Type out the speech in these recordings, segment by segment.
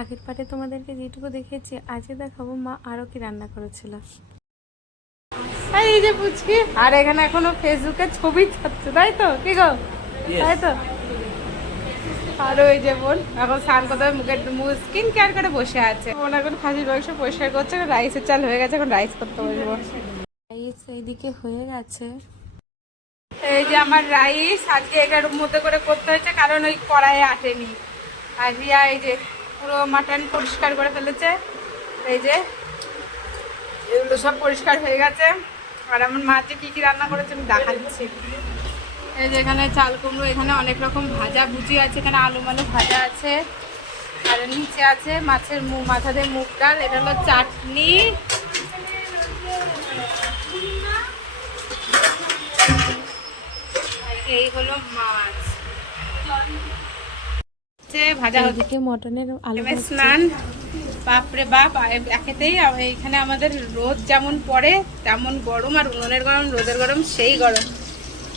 আগের পাটে তোমাদেরকে যেটুকু দেখেছি আজকে দেখাবো মা আরও কি রান্না করেছিল। এই যে পুচকি, আর এখানে এখনো ফেসবুকে ছবি ছাড়ছে, তাই তো? কি গো, তাই তো? আর ওই যে বোন এখন স্নান করতে মুখ স্কিন কেয়ার করে বসে আছে। বোন এখন খাসির মাংস পরিষ্কার করছে, রাইসের চাল হয়ে গেছে, এখন রাইস করতে বসবো। রাইস এইদিকে হয়ে গেছে। এই যে আমার রাইস আজকে এটার মধ্যে করে করতে হয়েছে, কারণ ওই কড়াইয়ে আটেনি। আর রিয়া এই যে পুরো মাটন পরিষ্কার করে ফেলেছে। এই যে এগুলো সব পরিষ্কার হয়ে গেছে। আর আমার মা যে কী কী রান্না করেছে আমি দেখাচ্ছি। এই যে এখানে চাল কুমড়ো, এখানে অনেক রকম ভাজা ভুজি আছে, এখানে আলু মালু ভাজা আছে, আর নিচে আছে মাছের মাথা দিয়ে মুগ ডাল, এটা হলো চাটনি, আর এই হলো মাছ ভাজা হচ্ছে। মটনের আলু স্নান, বাপরে বাপ, একেতেই এইখানে আমাদের রোদ যেমন পড়ে তেমন গরম, আর উনুনের গরম রোদের গরম সেই গরম।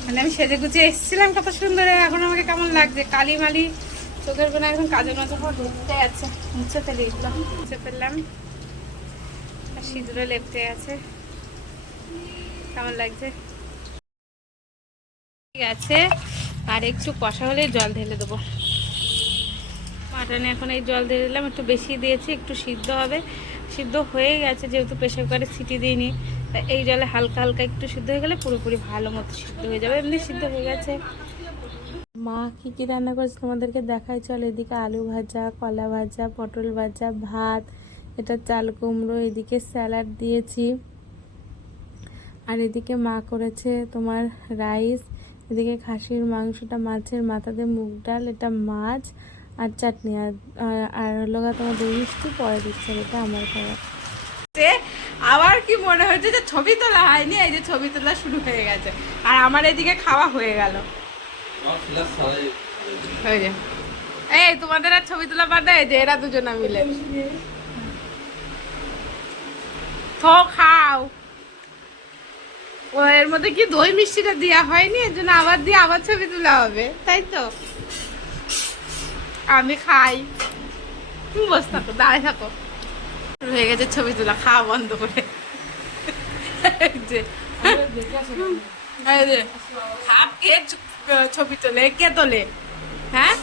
মানে আমি সেজে গুছিয়ে এসেছিলাম কত সুন্দর, এখন আমাকে কেমন লাগছে কালি মালি চোখের কোনা, এখন কাজের মাঝে ঢুকতে আছে। মুছে ফেলে এগুলো মুছে ফেললাম, আর সিঁদুরে লেপটে আছে। কেমন লাগছে? ঠিক আছে, আর একটু কষা হলে জল ঢেলে দেবো মাটনে। এখন এই জল দিয়ে দিলাম, একটু বেশি দিয়েছি, একটু সিদ্ধ হবে। সিদ্ধ হয়ে গেছে যেহেতু প্রেসার কুকারে সিটি দিইনি, তা এই জলে হালকা হালকা একটু সিদ্ধ হয়ে গেলে পুরোপুরি ভালো মতো সিদ্ধ হয়ে যাবে। এমনি সিদ্ধ হয়ে গেছে। মা কী কী রান্না করেছে তোমাদেরকে দেখাই চল। এদিকে আলু ভাজা, কলা ভাজা, পটল ভাজা, ভাত, এটা চাল কুমড়ো, এদিকে স্যালাড দিয়েছি, আর এদিকে মা করেছে তোমার রাইস, এদিকে খাসির মাংসটা, মাছের মাথা দিয়ে মুগ ডাল, এটা মাছ আর চাটনি, আর হলো তোমার দই মিষ্টি পরে দিচ্ছে। এটা আমার খাবার। আবার কি মনে হচ্ছে যে ছবি তোলা হয়নি, এই যে ছবি তোলা শুরু হয়ে গেছে, আর আমার এদিকে খাওয়া হয়ে গেল। এই তোমাদের আর ছবি তোলা বাদ দেয় যে এরা দুজনা মিলে তো খাও। ও এর মধ্যে কি দই মিষ্টিটা দেওয়া হয়নি, এর জন্য আবার দিয়ে আবার ছবি তোলা হবে, তাই তো? আমি খাই, তুমি বসে থাকো, দাঁড়ায় থাকো। হয়ে গেছে ছবি তোলা, খাওয়া বন্ধ করে। ছবি তোলে কে তোলে? হ্যাঁ